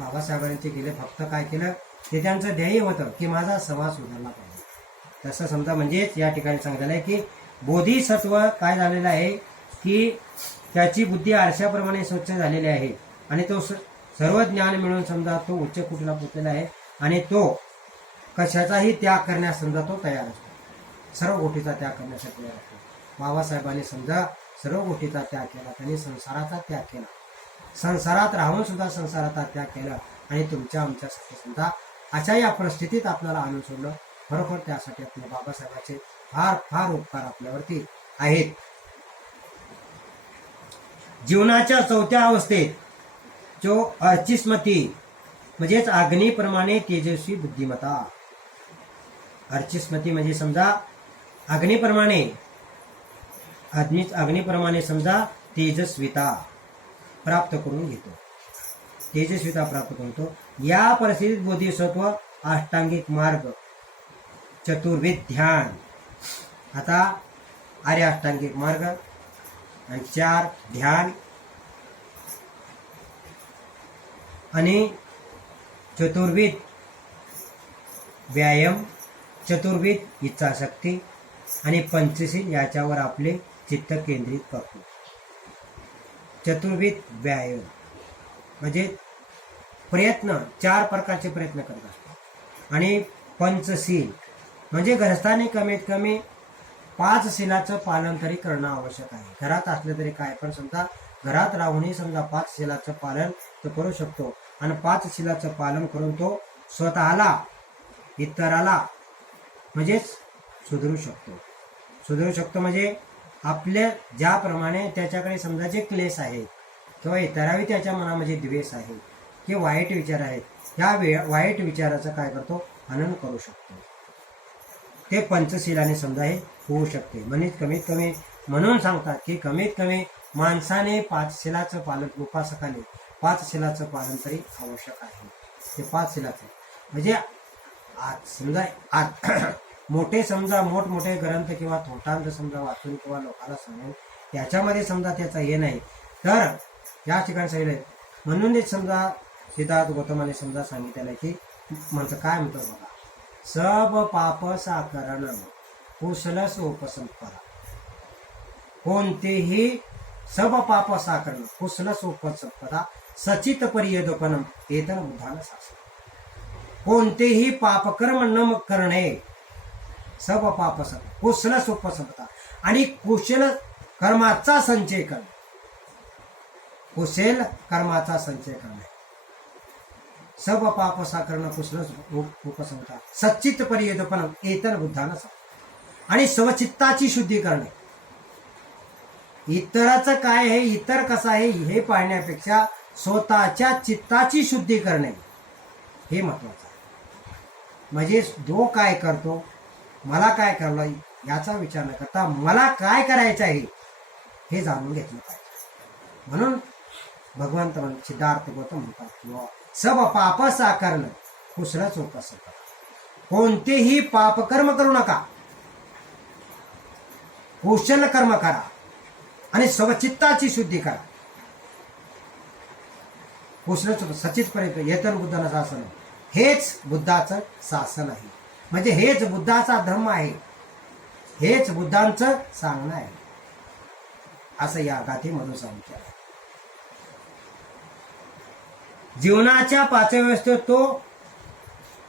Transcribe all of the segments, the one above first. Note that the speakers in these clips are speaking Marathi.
बाबासाहेबांनी ते केले, फक्त काय केलं ते त्यांचं ध्येय होतं की माझा समाज सुधारला पाहिजे. तसं समजा म्हणजेच या ठिकाणी सांगितलेलं आहे की बोधिसत्व काय झालेलं आहे की त्याची बुद्धी आरशाप्रमाणे स्वच्छ झालेली आहे आणि तो सर्व ज्ञान मिळून समजा तो उच्च कुटीला पोचलेला आहे आणि तो कशाचाही त्याग करण्यास समजा तो तयार असतो, सर्व गोष्टीचा त्याग करण्यासाठी तयार असतो. बाबासाहेबांनी समजा सर्व गोष्टीचा त्याग केला, त्यांनी संसाराचा त्याग केला, संसारात राहून सुद्धा संसाराचा त्याग केला आणि तुमच्या आमच्यासाठी समजा अशा या परिस्थितीत आपल्याला आणून सोडलं. खरोखर त्यासाठी आपल्या बाबासाहेबांचे फार फार उपकार आपल्यावरती आहेत. जीवनाच्या चौथ्या अवस्थेत जो अर्चिस्मती म्हणजेच अग्नीप्रमाणे तेजस्वी बुद्धिमत्ता, अर्चिस्मती म्हणजे समजा अग्निप्रमाणे समजा तेजस्विता प्राप्त करून घेतो, तेजस्विता प्राप्त करतो. या परिस्थितीत बोधिसत्व अष्टांगिक मार्ग, चतुर्विध ध्यान, आता आर्य अष्टांगिक मार्ग आणि 4 ध्यान आणि चतुर्विध व्यायाम, चतुर्विध इच्छाशक्ती आणि पंचशील याच्यावर आपले चित्त केंद्रित करतो. चतुर्विध व्यायाम म्हणजे प्रयत्न, 4 प्रकारचे प्रयत्न करत असतो आणि पंचशील म्हणजे गृहस्थाने कमीत कमी 5 शिलाचं पालन तरी करणं आवश्यक आहे. घरात असलं तरी काय, पण समजा घरात राहूनही समजा 5 शिलाचं पालन तो करू शकतो आणि 5 शिलाचं पालन करून तो स्वतःला इतराला म्हणजेच सुधरू शकतो म्हणजे आपल्या ज्याप्रमाणे त्याच्याकडे समजा जे क्लेश आहे किंवा इतरावी त्याच्या मनामध्ये द्वेष आहे किंवा वाईट विचार आहेत, ह्या वाईट विचाराचं काय करतो हनन करू शकतो. ते पंचशिलाने समजा हे होऊ शकते. म्हणजे कमीत कमी म्हणून सांगतात की कमीत कमी माणसाने 5 शिलाचं पालन, उपासकाने 5 शिलाचं पालन तरी आवश्यक आहे. ते 5 शिलाचं म्हणजे समजा मोठे समजा मोठमोठे ग्रंथ किंवा थोटांत समजा वाचून किंवा लोकांना सांगून त्याच्यामध्ये समजा त्याचा हे नाही, तर या ठिकाणी सांगितलं म्हणून समजा सिद्धार्थ गौतमाने समजा सांगितलेलं की म्हणतं काय म्हणतो बघा, सब पाप साकरण कुशलस उपसंपदा, कोणतेही सब पाप साकरण कुशलस उपसंपदा सचित परियदोपनम एतन बुद्धान शासन. कोणतेही पापकर्म न करणे, सब पाप कुशलस उपसंपदा आणि कुशल कर्माचा संचय करणे, कुशल कर्माचा संचय करणे, सब पाप साकरण कुशल उपसंपदा सच्चित परियदोपनम एतन बुद्धान शासन. आणि स्वचित्ताची शुद्धी करणे. इतराचं काय आहे, इतर कसं आहे हे पाहण्यापेक्षा स्वतःच्या चित्ताची शुद्धी करणे हे महत्वाचं आहे. म्हणजे जो काय करतो, मला काय करायला याचा विचार न करता मला काय करायचं आहे हे जाणून घेतलं पाहिजे. म्हणून भगवंत सिद्धार्थ गौतम म्हणतात किंवा सब पाप साकरण कुशलच उपसंपदा, कोणतेही पापकर्म करू नका, कुशल कर्म करा आणि स्वचित्ताची शुद्धी करा. कुशलच सचित पर्यंत येतन बुद्धानं शासन, हेच बुद्धाचं शासन आहे. म्हणजे हेच बुद्धाचा धर्म आहे, हेच बुद्धांचं सांगणं आहे असं या गाथेमधून सांगितलं आहे. जीवनाच्या 5व्या अवस्थेत तो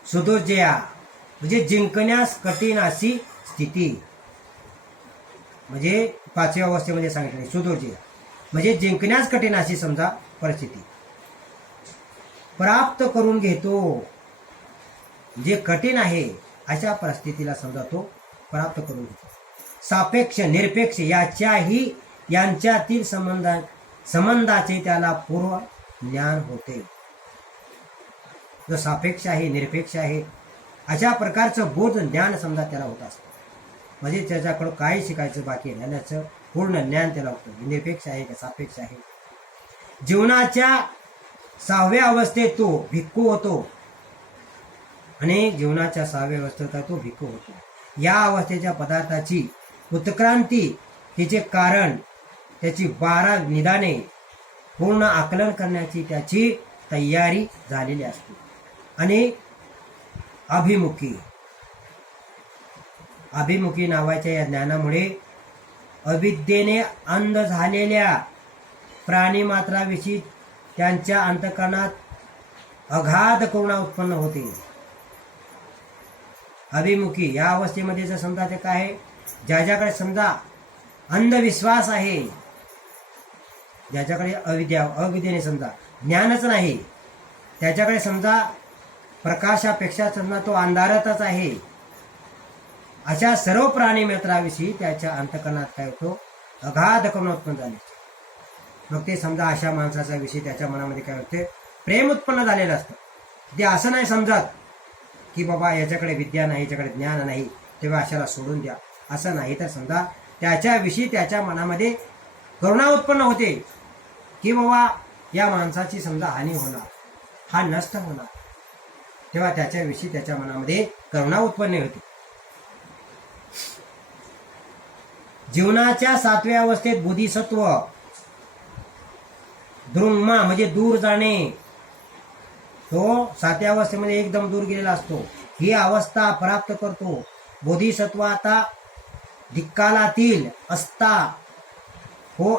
सुदोजया म्हणजे जिंकण्यास कठीण अशी स्थिती, म्हणजे 5व्या अवस्थेमध्ये सांगितले सुदोजया म्हणजे जिंकण्यास कठीण अशी समजा परिस्थिती प्राप्त करून घेतो. जे कठीण आहे अशा परिस्थितीला समजा तो प्राप्त करून घेतो. सापेक्ष निरपेक्ष यांच्यातील संबंधाचे त्याला पूर्व ज्ञान होते. जो सापेक्ष आहे निरपेक्ष आहे अशा प्रकारचं बोध ज्ञान समजा त्याला होत असतं. म्हणजे त्याच्याकडं काय शिकायचं बाकी राहिल्याचं पूर्ण ज्ञान त्याला होतं. निरपेक्ष आहे का सापेक्ष आहे. जीवनाच्या 6व्या अवस्थेत तो भिक्खू होतो आणि जीवनाच्या 6व्या अवस्थेत तो भिक्खू होतो. या अवस्थेच्या पदार्थाची उत्क्रांती, तिचे कारण, त्याची 12 निदाने पूर्ण आकलन करण्याची त्याची तयारी झालेली असते. आणि अभिमुखी नावाच्या या ज्ञानामुळे अविद्येने अंध झालेल्या प्राणी मात्राविषयी त्यांच्या अंतःकरणात अगाध करुणा उत्पन्न होते. अभिमुखी या अवस्थेमध्ये जर समजा ते काय आहे, ज्याच्याकडे समजा अंधविश्वास आहे, ज्याच्याकडे अविद्येने समजा ज्ञानच नाही, त्याच्याकडे समजा प्रकाशापेक्षा समजा तो अंधारातच आहे, अशा सर्व प्राणी मित्राविषयी त्याच्या अंतःकरणात काय होतो, अगाध करुणा उत्पन्न झाली. मग ते समजा अशा माणसाचा विषयी त्याच्या मनामध्ये काय होते, प्रेम उत्पन्न झालेलं असतं. ते असं नाही समजत की बाबा याच्याकडे विद्या नाही, याच्याकडे ज्ञान नाही, तेव्हा अशाला सोडून द्या, असं नाही. तर समजा त्याच्याविषयी त्याच्या मनामध्ये करुणा उत्पन्न होते की बाबा या माणसाची समजा हानी होणार, हा नष्ट होणार, तेव्हा त्याच्याविषयी त्याच्या मनामध्ये करुणा उत्पन्न होते. जीवनाच्या 7व्या अवस्थेत बोधिसत्व द्रुंगमा म्हणजे दूर जाणे, तो 7व्या अवस्थेमध्ये एकदम दूर गेलेला असतो. ही अवस्था प्राप्त करतो. बोधिसत्व आता धिक्कालातील असता हो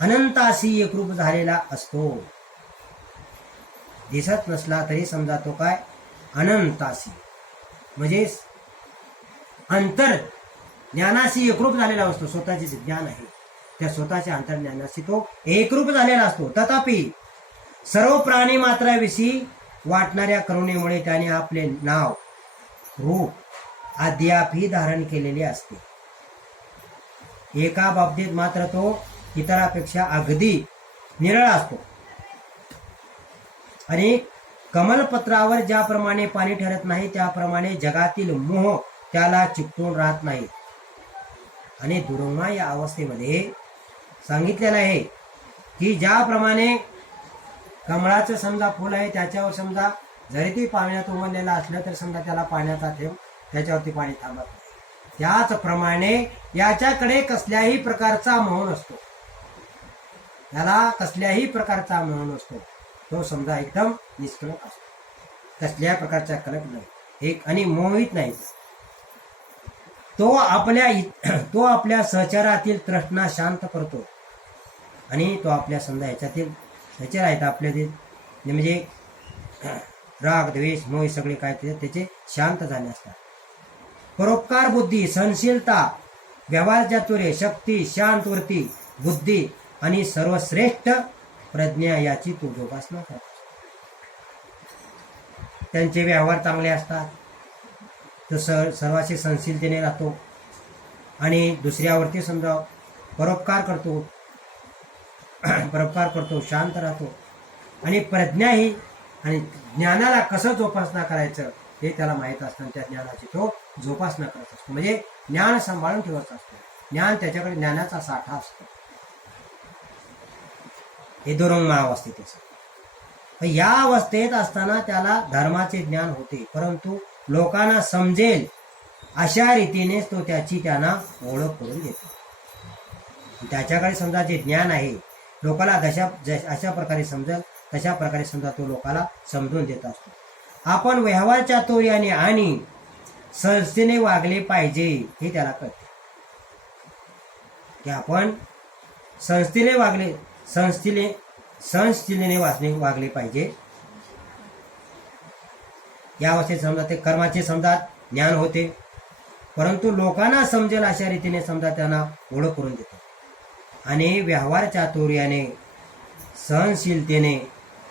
अनंताशी एकरूप झालेला असतो. दिसत नसला तरी समजा तो काय अनंताशी म्हणजे अंतर ज्ञानाशी एकरूप झालेला असतो. स्वतःचे जे ज्ञान आहे त्या स्वतःच्या अंतर्ज्ञानाशी तो एकरूप झालेला असतो. तथापि सर्व प्राणी मात्राविषयी वाटणाऱ्या करुणेमुळे त्याने आपले नाव रूप अद्यापही धारण केलेले असते. एका बाबतीत मात्र तो इतरांपेक्षा अगदी निराळा असतो. आणि कमलपत्रावर ज्याप्रमाणे पाणी ठरत नाही त्याप्रमाणे जगातील मोह त्याला चिकटून राहत नाही. आणि दुर्गमा या अवस्थेमध्ये सांगितलेलं आहे की ज्याप्रमाणे कमळाचं समजा फुल आहे त्याच्यावर समजा जरी ते पाण्यात उमललेलं असलं तर समजा त्याला पाण्याचा थेंब त्याच्यावरती पाणी थांबत नाही, त्याचप्रमाणे याच्याकडे कसल्याही प्रकारचा मोह नसतो. याला कसल्याही प्रकारचा मोह नसतो. तो समजा एकदम निष्कलंक असतो, कसल्या प्रकारचा कलंक नाही, एक आणि मोहित नाही. तो आपल्या सहचरातील तृष्णा शांत करतो. आणि तो आपल्या समजा ह्याच्यातील सहचर आहेत आपल्या म्हणजे राग द्वेष मोह सगळे काय त्याचे शांत झाले असतात. परोपकार बुद्धी, सहनशीलता, व्यवहार चातुर्य, शक्ती, शांत वृत्ती, बुद्धी आणि सर्वश्रेष्ठ प्रज्ञा याची तो जोपासना करतो. त्यांचे व्यवहार चांगले असतात, तो सर्वांशी सहनशीलतेने राहतो आणि दुसऱ्यावरती समजा परोपकार करतो, शांत राहतो. आणि प्रज्ञा ही आणि ज्ञानाला कसं जोपासना करायचं हे त्याला माहीत असतं. त्या ज्ञानाची तो जोपासना करत असतो. म्हणजे ज्ञान सांभाळून ठेवत असतो. ज्ञान त्याच्याकडे ज्ञानाचा साठा असतो. हे दुर्गम अवस्थेत असतं. या अवस्थेत असताना त्याला धर्माचे ज्ञान होते, परंतु लोकांना समजेल अशा रीतीनेच तो त्यांना ओळख करून देतो. त्याच्याकडे समजा जे ज्ञान आहे लोकाला अशा प्रकारे समजेल तशा प्रकारे समजा तो लोकाला समजून देत असतो. आपण व्यवहार चातुर्याने आणि सहजतेने वागले पाहिजे हे त्याला कळते की आपण संस्थेने वागले पाहिजे. या अवस्थेत समजा ते कर्माचे समजा ज्ञान होते, परंतु लोकांना समजेल अशा रीतीने समजा त्यांना ओळख करून देतो. आणि व्यवहार चातुर्याने सहनशीलतेने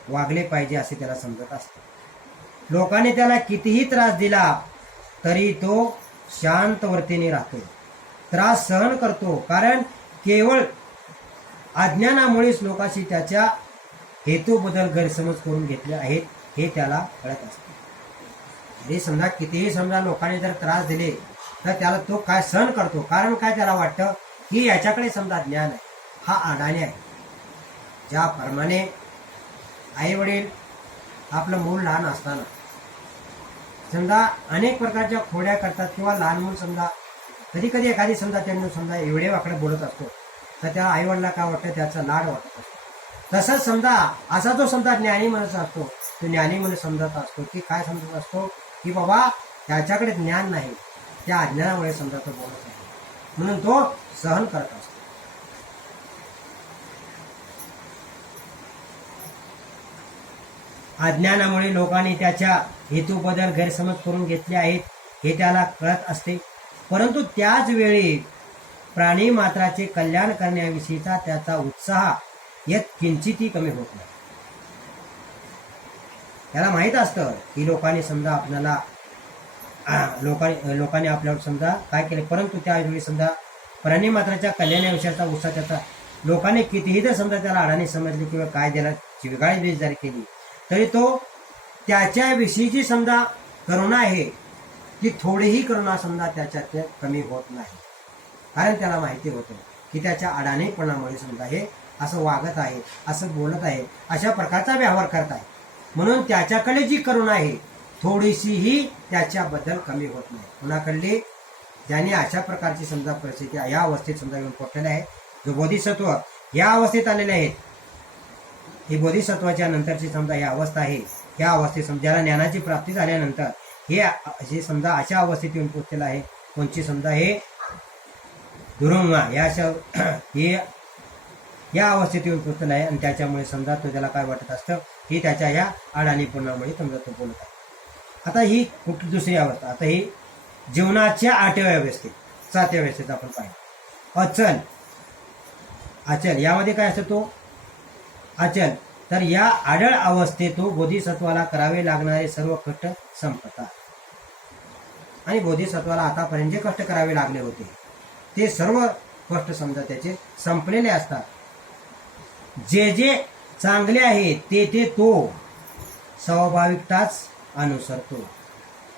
वागले पाहिजे असे त्याला समजत असते. लोकांनी त्याला कितीही त्रास दिला तरी तो शांत वृत्तीने राहतो, त्रास सहन करतो, कारण केवळ अज्ञानामुळेच लोकांशी त्याच्या हेतूबद्दल गैरसमज करून घेतले आहेत हे त्याला कळत असते. हे समजा कितीही समजा लोकांनी जर त्रास दिले तर त्याला तो काय सहन करतो, कारण काय त्याला वाटतं की याच्याकडे समजा ज्ञान आहे, हा अडाणी आहे. ज्याप्रमाणे आई वडील आपलं मूल लहान असताना समजा अनेक प्रकारच्या खोड्या करतात किंवा लहान मूल समजा कधी कधी एखादी समजा त्यांना समजा एवढे वाकडे बोलत असतो तर त्या आई वडिला काय वाटतं त्याचा लाड वाटत असतो. तसंच समजा असा जो समजा ज्ञानी माणूस असतो तो ज्ञानी माणूस समजत असतो की काय समजत असतो की बाबा त्याच्याकडे ज्ञान नाही, त्या अज्ञानामुळे समजा तो बोलत आहे म्हणून तो सहन करत असतो. अज्ञानामुळे लोकांनी त्याच्या हेतूबद्दल गैरसमज करून घेतले आहेत हे त्याला कळत असते, परंतु त्याच वेळी प्राणी मात्राचे कल्याण करण्याविषयीचा त्याचा उत्साह यात किंचितही कमी होत नाही. त्याला माहित असतं की लोकांनी समजा आपल्याला लोकांनी आपल्यावर समजा काय केले, परंतु त्यावेळी समजा प्राणी मात्राच्या कल्याणाविषयीचा उत्साह त्याचा लोकांनी कितीही जर समजा त्याला अडाणी समजले किंवा काय त्याला चिवगाळी बेजारी केली तरी तो त्याच्याविषयीची समजा करुणा आहे ती थोडीही करुणा समजा त्याच्यात कमी होत नाही. कारण त्याला माहिती होतं की त्याच्या अडाणीपणामुळे समजा हे असं वागत आहे, असं बोलत आहे, अशा प्रकारचा व्यवहार करत आहे म्हणून त्याच्याकडे जी करुणा आहे थोडीशीही त्याच्याबद्दल कमी होत नाही. कुणाकडली ज्यांनी अशा प्रकारची समजा परिस्थिती या अवस्थेत समजा येऊन पोहोचलेले आहे, जो बोधिसत्व या अवस्थेत आलेले आहेत, ही बोधिसत्वाच्या नंतरची समजा ही अवस्था आहे, या अवस्थेत समजा ज्याला ज्ञानाची प्राप्ती झाल्यानंतर हे समजा अशा अवस्थेत येऊन पोहोचलेला आहे. कोणची समजा हे दुरंगा या अवस्थेत येऊन पोहोचलेला आहे आणि त्याच्यामुळे समजा तो त्याला काय वाटत असतं की त्याच्या या अडाणीपणामुळे समजा तो बोलत आहे. आता ही कुठली दुसरी अवस्था, आता ही जीवनाच्या 8व्या अवस्थेत 7व्या अवस्थेत आपण पाहिजे अचल. अचल यामध्ये काय असतं तो अचल, तर या आढळ अवस्थेत तो बोधिसत्वाला करावे लागणारे सर्व कष्ट संपतात आणि बोधिसत्वाला आतापर्यंत जे कष्ट करावे लागले होते ते सर्व कष्ट समजा त्याचे संपलेले असतात. जे जे चांगले आहे ते तो स्वाभाविकताच अनुसरतो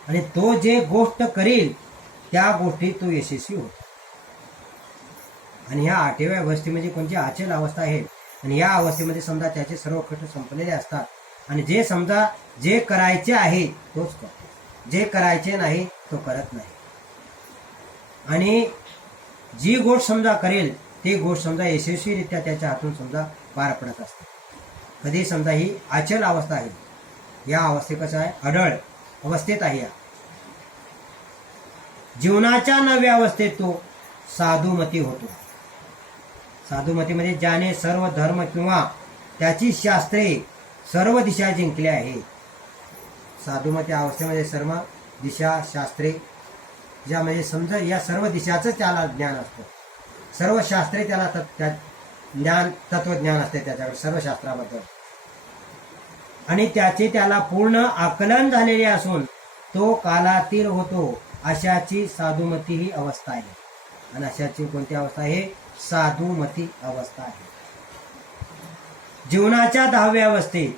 आणि तो जे गोष्ट करील त्या गोष्टीत तो यशस्वी होतो. आणि ह्या 8व्या अवस्थेमध्ये कोणती अचल अवस्था आहे आणि या अवस्थेमध्ये समजा त्याचे सर्व कष्ट संपलेले असतात आणि जे समजा जे करायचे आहे तोच करतो, जे करायचे नाही तो करत नाही. आणि जी गोष्ट समजा करेल ती गोष्ट समजा यशस्वीरित्या त्याच्या हातून समजा पार पडत असते. कधी समजा ही अचल अवस्था आहे, या अवस्थे कसं आहे अढळ अवस्थेत आहे. या जीवनाच्या 9व्या अवस्थेत तो साधुमती होतो. साधुमतीमध्ये ज्याने सर्व धर्म किंवा त्याची शास्त्रे सर्व दिशा जिंकल्या आहेत. साधुमती अवस्थेमध्ये सर्व दिशा शास्त्रे ज्यामध्ये समजा या सर्व दिशाचं त्याला ज्ञान असतं, सर्व शास्त्रे त्याला ज्ञान तत्वज्ञान असते त्याच्याकडे सर्व शास्त्राबद्दल आणि त्याला पूर्ण आकलन झालेले असून तो कालातीत होतो. अशाची साधुमती ही अवस्था आहे. आणि अशाची कोणती अवस्था आहे? साधुमती अवस्था आहे. जीवनाच्या 10व्या अवस्थेत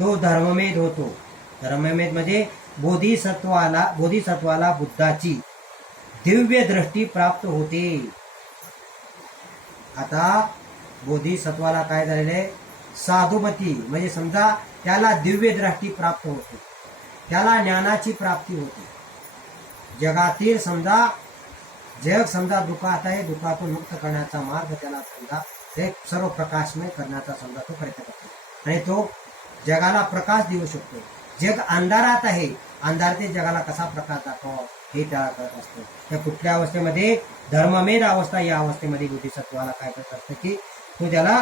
तो धर्ममेध होतो. धर्ममेध म्हणजे बोधिसत्वाला बुद्धाची दिव्य दृष्टी प्राप्त होते. आता बोधिसत्वाला काय झालेले साधुमती म्हणजे समजा त्याला दिव्य दृष्टी प्राप्त होते, त्याला ज्ञानाची प्राप्ती होते. जगातील समजा जग समजा दुःखात आहे, दुःखातून मुक्त करण्याचा मार्ग त्याला समजा ते सर्व प्रकाशमय करण्याचा समजा तो प्रयत्न करतो आणि तो जगाला प्रकाश देऊ शकतो. जग अंधारात आहे, अंधार ते जगाला कसा प्रकाश दाखवा हे त्याला कळत असतं. त्या कुठल्या अवस्थेमध्ये धर्ममेध अवस्था या अवस्थेमध्ये बोधिसत्वाला काय करत असतं की तो त्याला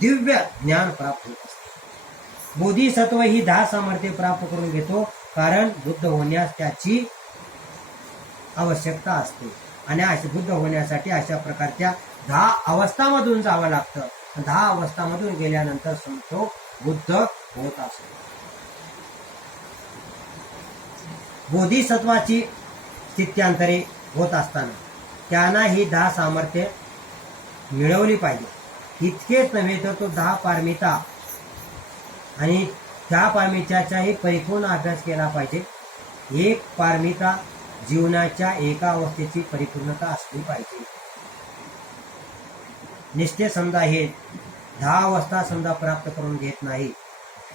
दिव्य ज्ञान प्राप्त होत असते. बोधिसत्व ही 10 सामर्थ्य प्राप्त करून घेतो कारण बुद्ध होण्यास त्याची आवश्यकता असते आणि अशा बुद्ध होण्यासाठी अशा प्रकारच्या 10 अवस्थामधून जावं लागतं. 10 अवस्थामधून गेल्यानंतर तो बुद्ध होत असतो. बोधिसत्वाची स्थित्यांतरे होत असताना त्यांना ही 10 सामर्थ्य मिळवली पाहिजे. इतकेच नव्हे तर तो 10 पारमिता आणि त्या पारमिताचाही परिपूर्ण अभ्यास केला पाहिजे. एक पारमिता जीवनाच्या एका अवस्थेची परिपूर्णता असली पाहिजे. निश्चय समजा हे 10 अवस्था समजा प्राप्त करून घेत नाही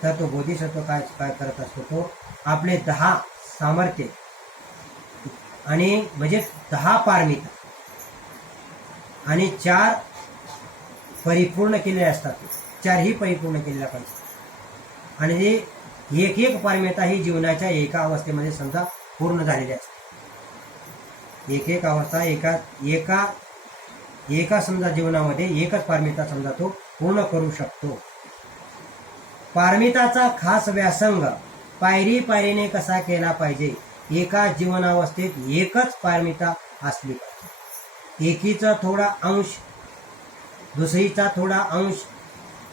तर तो बोधिसत्व काय करत असतो, तो आपले 10 सामर्थ्य आणि म्हणजे 10 पारमिता आणि 4 परिपूर्ण केलेले असतात. चारही पै पूर्ण केलेल्या पाहिजे. आणि जे एक एक पारमिता ही जीवनाच्या एका अवस्थेमध्ये समजा पूर्ण झालेली असते. एक एक अवस्था एका समजा जीवनामध्ये एकच पारमिता समजा तो पूर्ण करू शकतो. पारमिताचा खास व्यासंग पायरी पायरीने कसा केला पाहिजे. एका जीवनावस्थेत एकच पारमिता असली पाहिजे. एकीचा थोडा अंश दुसरीचा थोडा अंश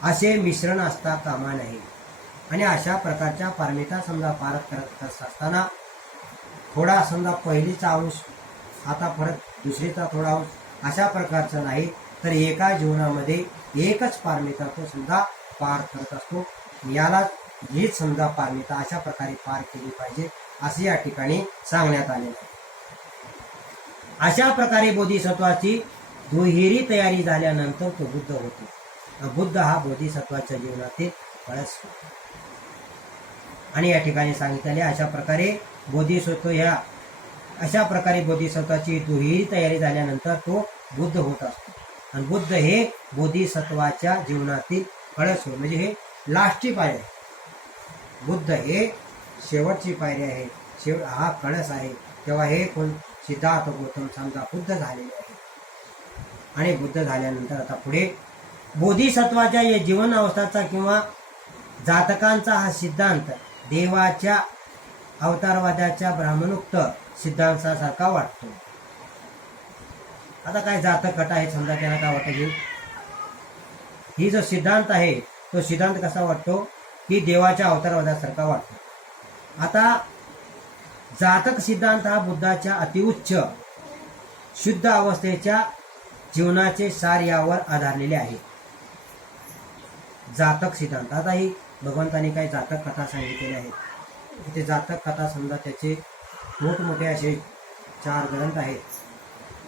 असे मिश्रण असता कामा नये. आणि अशा प्रकारच्या पारमिता समजा पार करत असताना थोडा समजा पहिलीचा अंश आता परत दुसरीचा थोडा अंश अशा प्रकारचं नाही, तर एका जीवनामध्ये एकच पारमिता तो समजा पार करत असतो. याला हीच समजा पारमिता अशा प्रकारे पार केली पाहिजे असे या ठिकाणी सांगण्यात आलेले आहे. अशा प्रकारे बोधिसत्वाची दुहेरी तयारी झाल्यानंतर तो बुद्ध होतो. बुद्ध हा बोधिसत्वाच्या जीवनातील कळस. आणि या ठिकाणी सांगितलेले अशा प्रकारे बोधिसत्वाची दुहेरी तयारी झाल्यानंतर तो बुद्ध होत असतो. आणि बुद्ध हे बोधिसत्वाच्या जीवनातील कळस होय, म्हणजे हे लास्टची पायरी आहे. बुद्ध हे शेवटची पायरी आहे, हा कळस आहे. तेव्हा हे कोण सिद्धार्थ गौतम समजा बुद्ध झालेले आहे. आणि बुद्ध झाल्यानंतर आता पुढे बोधिसत्वाच्या या जीवन अवस्थाचा किंवा जातकांचा हा सिद्धांत देवाच्या अवतारवादाच्या ब्राह्मणोक्त सिद्धांतासारखा वाटतो. आता काय जातक गट आहे समजा, त्यांना काय वाटतं ही जो सिद्धांत आहे तो सिद्धांत कसा वाटतो की देवाच्या अवतारवादासारखा वाटतो. आता जातक सिद्धांत हा बुद्धाच्या अतिउच्च शुद्ध अवस्थेच्या जीवनाचे सार यावर आधारलेले आहे. जातक सिद्धांत, आता ही भगवंतांनी काही जातक कथा सांगितलेल्या आहेत. ते जातक कथा समजा त्याचे मोठमोठे असे 4 ग्रंथ आहेत.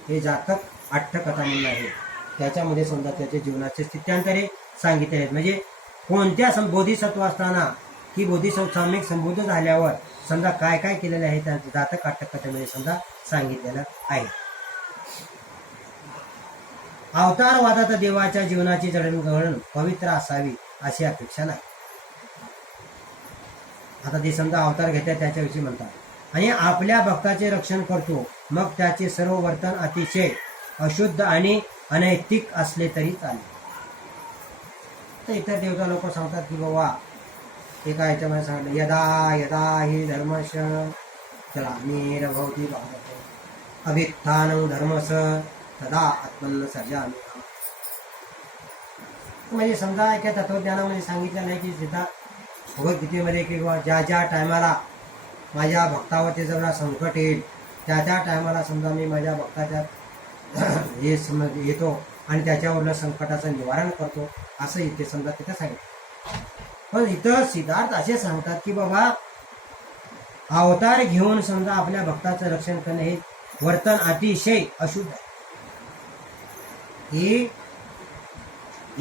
हे जातक अट्टकथा म्हणून आहे. त्याच्यामध्ये समजा त्याच्या जीवनाचे स्थित्यांतरे सांगितले आहेत. म्हणजे कोणत्या बोधिसत्व असताना की बोधिसत्व सम्यक संबोध झाल्यावर समजा काय काय केलेलं आहे त्या जातक अट्टकथेमध्ये समजा सांगितलेलं आहे. अवतारवादात देवाच्या जीवनाची जडणघडण पवित्र असावी अशी अपेक्षा नाही. आता ते समजा अवतार घेतात त्याच्याविषयी म्हणतात. आणि आपल्या भक्ताचे रक्षण करतो, मग त्याचे सर्व वर्तन अतिशय अशुद्ध आणि अनैतिक असले तरी चालेल. तर इतर देवता लोक सांगतात की बाबा एका याच्यामध्ये सांगितलं यदा यदा हि धर्मश ग्लानिर्भवति भारत अभित्थानं धर्मस तदा आत्मन्न सर्जामि. म्हणजे समजा एका तत्वज्ञानामध्ये सांगितलं नाही की सीधा भगवद्गीतेमध्ये की बाबा ज्या ज्या टायमाला माझ्या भक्तावरती जरा संकट येईल त्या त्या टायमाला समजा मी माझ्या भक्ताच्या हे समज येतो आणि त्याच्यावरलं संकटाचं निवारण करतो असं इथे समजा तिथे सांगितलं. पण इथं सिद्धार्थ असे सांगतात की बाबा अवतार घेऊन समजा आपल्या भक्ताचं रक्षण करणे हे वर्तन अतिशय अशुद्ध आहे. ही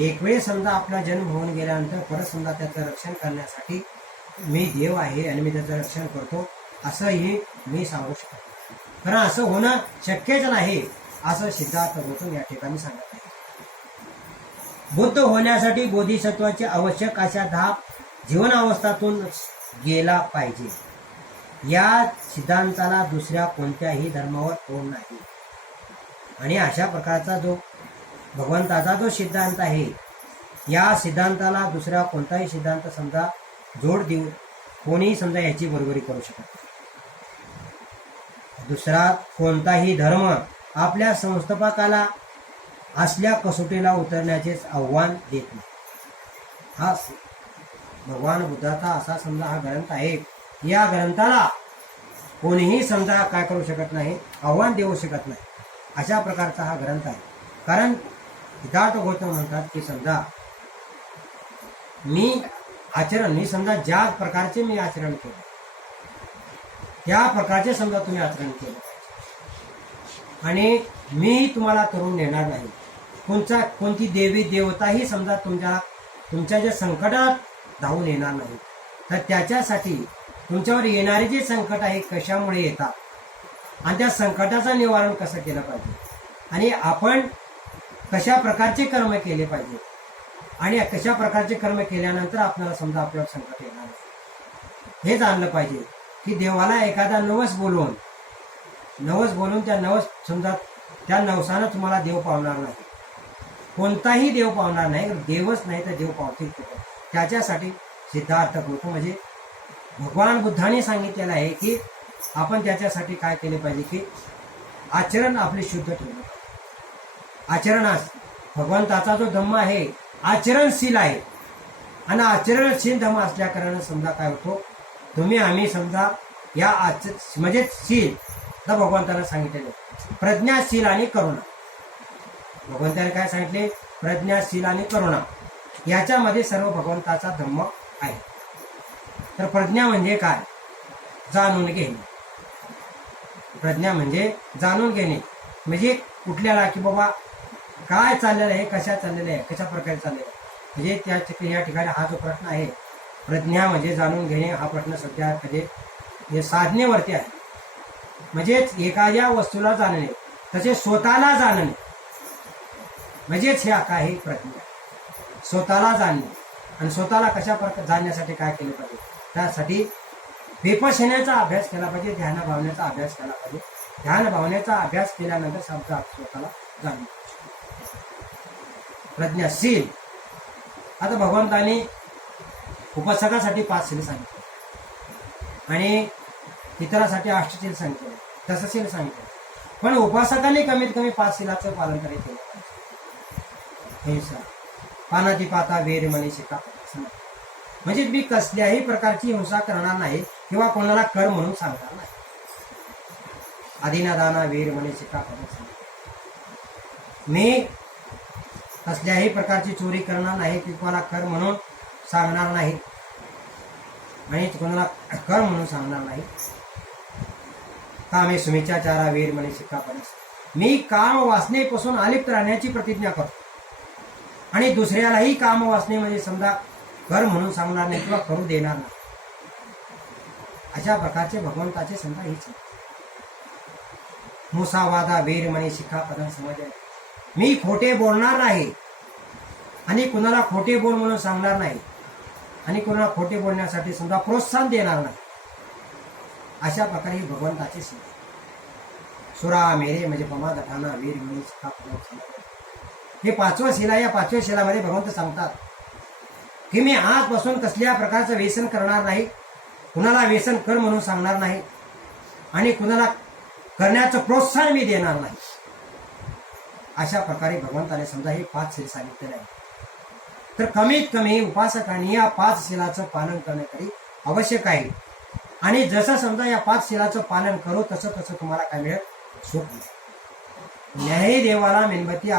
एक वेळ समजा आपला जन्म होऊन गेल्यानंतर परत समजा त्याचं रक्षण करण्यासाठी मी देव आहे आणि मी त्याचं रक्षण करतो असंही मी सांगू शकतो. कारण असं होणं शक्यच नाही असं सिद्धार्थ गौतम या ठिकाणी सांगत आहे. बुद्ध होण्यासाठी बोधिसत्वाची आवश्यक अशा 10 जीवन अवस्थातून गेला पाहिजे. या सिद्धांताला दुसऱ्या कोणत्याही धर्मावर तोड नाही. आणि अशा प्रकारचा जो भगवंताचा जो सिद्धांत आहे या सिद्धांताला दुसरा कोणताही सिद्धांत समजा जोड देऊ कोणीही समजा याची बरोबरी करू शकत नाही. दुसरा कोणताही धर्म आपल्या संस्थापकाला असल्या कसोटीला उतरण्याचे आव्हान देत नाही. हा भगवान बुद्धाचा असा समजा हा ग्रंथ आहे. या ग्रंथाला कोणीही समजा काय करू शकत नाही, आव्हान देऊ शकत नाही. अशा प्रकारचा हा ग्रंथ आहे. कारण सिद्धार्थ गौतम म्हणतात की समजा मी समजा ज्या प्रकारचे मी आचरण केले त्या प्रकारचे समजा तुम्ही आचरण केलं आणि मी तुम्हाला तरुण नेणार नाही. कोणती देवी देवताही समजा तुमच्या ज्या संकटात धावून येणार नाही. तर त्याच्यासाठी तुमच्यावर येणारे जे संकट आहे कशामुळे येतात आणि त्या संकटाचं निवारण कसं केलं पाहिजे आणि आपण कशा प्रकारचे कर्म केले पाहिजे आणि कशा प्रकारचे कर्म केल्यानंतर आपल्याला समजा आपल्यावर संकट येणार नाही हे जाणलं पाहिजे. की देवाला एखादा नवस बोलवून त्या नवस समजा त्या नवसानं तुम्हाला देव पावणार नाही, कोणताही देव पावणार नाही. देवच नाही तर देव पावतील कुठं. त्याच्यासाठी सिद्धार्थ गौतम म्हणजे भगवान बुद्धाने सांगितलेलं आहे की आपण त्याच्यासाठी काय केले पाहिजे की आचरण आपले शुद्ध ठेवलं. आचरणास भगवंताचा जो धम्म आहे आचरणशील आहे आणि आचरणशील धम्म असल्या कारणाने समजा काय होतो, आम्ही समजा या म्हणजे शील तर भगवंताला सांगितलेले प्रज्ञाशील आणि करुणा. भगवंताने काय सांगितले, प्रज्ञाशील आणि करुणा याच्यामध्ये सर्व भगवंताचा धम्म आहे. तर प्रज्ञा म्हणजे काय, जाणून घेणे. प्रज्ञा म्हणजे जाणून घेणे म्हणजे कुठल्याला की बाबा काय चाललेलं आहे, कशा चाललेलं आहे, कशा प्रकारे चाललेलं आहे. म्हणजे या ठिकाणी हा जो प्रश्न आहे प्रज्ञा म्हणजे जाणून घेणे हा प्रश्न सध्या म्हणजे हे साधनेवरती आहे. म्हणजेच एखाद्या वस्तूला जाणणे तसे स्वतःला जाणणे म्हणजेच हे काय प्रज्ञा. स्वतःला जाणणे आणि स्वतःला कशा प्रकारे जाणण्यासाठी काय केलं पाहिजे, त्यासाठी विपश्यनाचा अभ्यास केला पाहिजे, ध्यान भावनेचा अभ्यास केला पाहिजे. ध्यान भावनेचा अभ्यास केल्यानंतर समजा स्वतःला जाणणे प्रज्ञाशील. आता भगवंताने उपासकासाठी 5 शील सांगितले आणि इतरासाठी 8 शील सांगितले, तसं शील सांगितलं. पण उपासकाने कमीत कमी 5 शीलाचं पालन केलं पाहिजे. हिंसा, पानातिपाता, वेर, मनी, शिका. म्हणजे मी कसल्याही प्रकारची हिंसा करणार नाही किंवा कोणाला कर म्हणून सांगणार नाही. आदिनादाना, वेर, मनी, शिका. मी कसल्याही प्रकारची चोरी करणार नाही की कोणाला कर म्हणून सांगणार नाही आणि कोणाला कर म्हणून सांगणार नाही. कामे सुमिचाचारा, वेर, मनी, शिका. मी काम वासनेपासून अलिप्त राहण्याची प्रतिज्ञा करतो आणि दुसऱ्यालाही काम वासने म्हणजे समजा कर म्हणून सांगणार नाही किंवा करू देणार नाही. अशा प्रकारचे भगवंताचे समजा हीच मुसावादा, वेर, मनी, शिका. पदम समज आहे. मी खोटे बोलणार नाही आणि कुणाला खोटे बोल म्हणून सांगणार नाही आणि कुणाला खोटे बोलण्यासाठी समजा प्रोत्साहन देणार नाही. अशा प्रकारे भगवंताचे समज. सुरा मेरे म्हणजे पमादठाना, वीर, मनी, शिका. हे 5वं शिला. या 5व्या शिलामध्ये भगवंत सांगतात की मी आजपासून कसल्या प्रकारचं व्यसन करणार नाही, कुणाला व्यसन कर म्हणून सांगणार नाही आणि कुणाला करण्याचं प्रोत्साहन मी देणार नाही. अशा प्रकारे भगवंताने समजा हे 5 शील सांगितलेले आहे. तर कमीत कमी उपासकांनी या 5 शीलाचं पालन करण्यासाठी आवश्यक आहे. आणि जसं समजा या 5 शीलाचं पालन करू तसं तुम्हाला काय मिळेल, सुख मिळेल. न्यायी देवाला मेणबत्ती